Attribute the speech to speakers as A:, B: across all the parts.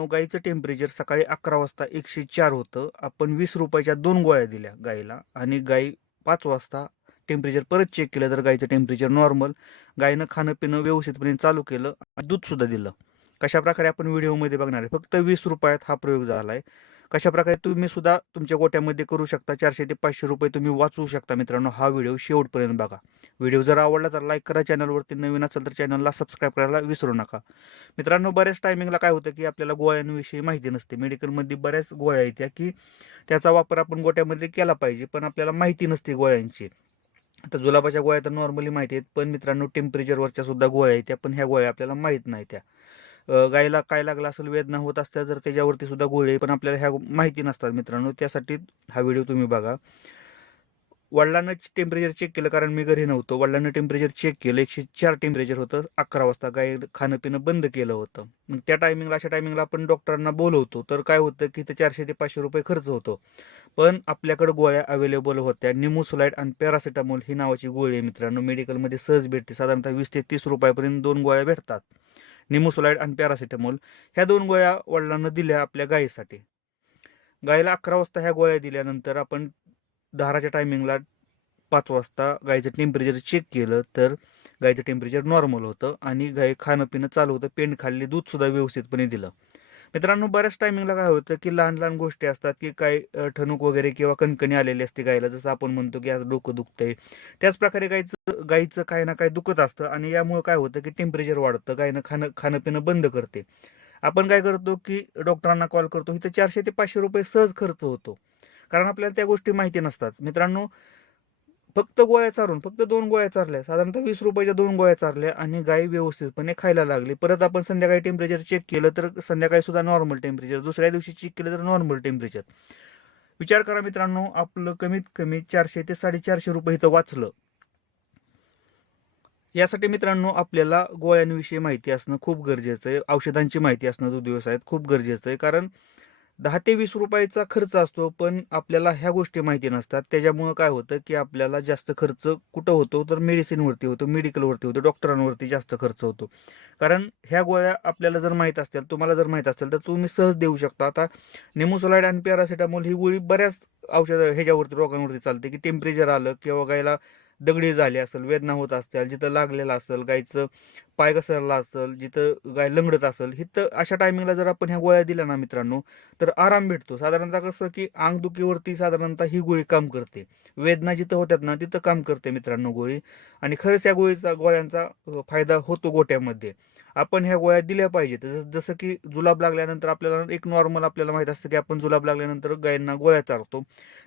A: मित्रांनो गाईचं टेम्परेचर सकाळी अकरा वाजता एकशे चार होतं. आपण वीस रुपयाच्या दोन गोळ्या दिल्या गाईला. आणि गाई पाच वाजता टेम्परेचर परत चेक केलं तर गाईचं टेम्परेचर नॉर्मल गायीनं खाणं पिणं व्यवस्थितपणे चालू केलं. दूधसुद्धा दिलं. कशा प्रकारे आपण व्हिडिओमध्ये बघणार आहे? फक्त वीस रुपयात हा प्रयोग झाला आहे कशाप्रकारे तुम्ही सुद्धा तुमच्या गोट्यामध्ये करू शकता. चारशे ते पाचशे रुपये तुम्ही वाचवू शकता मित्रांनो. हा व्हिडिओ शेवटपर्यंत बघा. व्हिडिओ जर आवडला तर लाईक करा. चॅनलवरती नवीन असेल तर चॅनलला सबस्क्राईब करायला विसरू नका. मित्रांनो बऱ्याच टायमिंगला काय होतं की आपल्याला गोळ्यांविषयी माहिती नसते. मेडिकलमध्ये बऱ्याच गोळ्या येत्या की त्याचा वापर आपण गोट्यामध्ये केला पाहिजे पण आपल्याला माहिती नसते गोळ्यांची. आता जुलाबाच्या गोळ्या तर नॉर्मली माहिती आहेत पण मित्रांनो टेम्परेचरवरच्या सुद्धा गोळ्या आहेत त्या पण ह्या गोळ्या आपल्याला माहीत नाही त्या. गायीला काय लागलं असेल वेदना होत असल्या तर त्याच्यावरती सुद्धा गोळे पण आपल्याला ह्या माहिती नसतात मित्रांनो. त्यासाठी हा व्हिडिओ तुम्ही बघा. वडिलांना टेम्परेचर चेक केलं कारण मी घरी नव्हतो. वडिलांना टेम्परेचर चेक केलं. एकशे चार टेम्परेचर होतं. अकरा वाजता गाय खाणं पिणं बंद केलं होतं. मग त्या टायमिंगला अशा टायमिंगला आपण डॉक्टरांना बोलवतो. तर काय होतं की ते चारशे ते पाचशे रुपये खर्च होतो. पण आपल्याकडे गोळ्या अवेलेबल होत्या. निमोसोलाईट आणि पॅरासिटामॉल ही नावाची गोळी आहे मित्रांनो. मेडिकलमध्ये सहज भेटते. साधारणतः वीस ते तीस रुपयापर्यंत दोन गोळ्या भेटतात. निमोसोलाइड आणि पॅरासिटामॉल ह्या दोन गोळ्या वडिलांना दिल्या आपल्या गायीसाठी. गायीला अकरा वाजता ह्या गोळ्या दिल्यानंतर आपण दाराच्या टायमिंगला पाच वाजता गायीचं टेम्परेचर चेक केलं तर गायीचं टेम्परेचर नॉर्मल होतं आणि गाय खाणं पिणं चालू होतं. पेंड खाल्ली दूधसुद्धा व्यवस्थितपणे दिलं. मित्रांनो बऱ्याच टायमिंगला काय होतं की लहान लहान गोष्टी असतात की काय ठणूक वगैरे किंवा कणकणी आलेली असते गायला. जसं आपण म्हणतो की आज डोकं दुखतंय. त्याच प्रकारे गायचं गायीचं काही ना काही दुखत असतं आणि यामुळे काय होतं की टेम्परेचर वाढतं गायनं खाणं खाणं पिणं बंद करते. आपण काय करतो की डॉक्टरांना कॉल करतो इथं चारशे ते पाचशे रुपये सहज खर्च होतो. कारण आपल्याला त्या गोष्टी माहिती नसतात. मित्रांनो फक्त गोळ्या चारून फक्त दोन गोळ्या चारल्या. साधारणतः वीस रुपयाच्या दोन गोळ्या चारल्या आणि गाय व्यवस्थितपणे खायला लागली. परत आपण संध्याकाळी टेम्परेचर चेक केलं तर संध्याकाळी सुद्धा नॉर्मल टेम्परेचर दुसऱ्या दिवशी चेक केलं तर नॉर्मल टेम्परेचर विचार करा मित्रांनो आपलं कमीत कमी चारशे ते साडेचारशे रुपये इथं वाचलं. यासाठी मित्रांनो आपल्याला गोळ्यांविषयी माहिती असणं खूप गरजेचं आहे. औषधांची माहिती असणं दूध व्यवसायात खूप गरजेचं आहे. कारण दहा ते वीस रुपयाचा खर्च असतो पण आपल्याला ह्या गोष्टी माहिती नसतात. त्याच्यामुळं काय होतं की आपल्याला जास्त खर्च कुठं होतो? तर मेडिसिनवरती होतो मेडिकलवरती होतो डॉक्टरांवरती जास्त खर्च होतो. कारण ह्या गोळ्या आपल्याला जर माहीत असतील तुम्हाला जर माहीत असेल तर तुम्ही सहज देऊ शकता. आता नेमोसोलाईड आणि पॅरासिटामॉल ही गोळी बऱ्याच औषध ह्याच्यावरती रोगांवरती चालते की टेम्परेचर आलं किंवा गायला दगडी झाली असेल वेदना होत असतील जिथं लागलेलं असेल गायचं पाय घसरला असेल जिथं गाय लंगडत असेल हिथं अशा टायमिंगला जर आपण ह्या गोळ्या दिल्या ना मित्रांनो तर आराम भेटतो. साधारणतः कसं की अंगदुखीवरती साधारणतः ही गोळी काम करते. वेदना जिथं होत्यात ना तिथं काम करते मित्रांनो गोळी. आणि खरंच या गोळीचा गोळ्यांचा फायदा होतो गोट्यामध्ये. आपण ह्या गोळ्या दिल्या पाहिजेत. जसं की जुलाब लागल्यानंतर आपल्याला एक नॉर्मल आपल्याला माहीत असतं की आपण जुलाब लागल्यानंतर गायींना गोळ्या चारतो.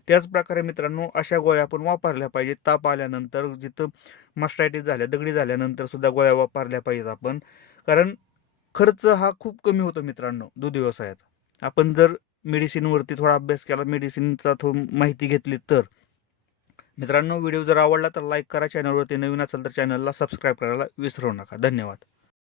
A: त्याच प्रकारे मित्रांनो अशा गोळ्या आपण वापरल्या पाहिजेत. ताप आल्यानंतर जिथं मास्टायटिस झाल्या दगडी झाल्यानंतर सुद्धा गोळ्या वापरल्या पाहिजेत आपण. कारण खर्च हा खूप कमी होतो मित्रांनो दूध व्यवसायात. आपण जर मेडिसिनवरती थोडा अभ्यास केला मेडिसिनचा थोडी माहिती घेतली तर. मित्रांनो व्हिडिओ जर आवडला तर लाईक करा चॅनलवरती नवीन असेल तर चॅनलला सबस्क्राईब करायला विसरू नका. धन्यवाद.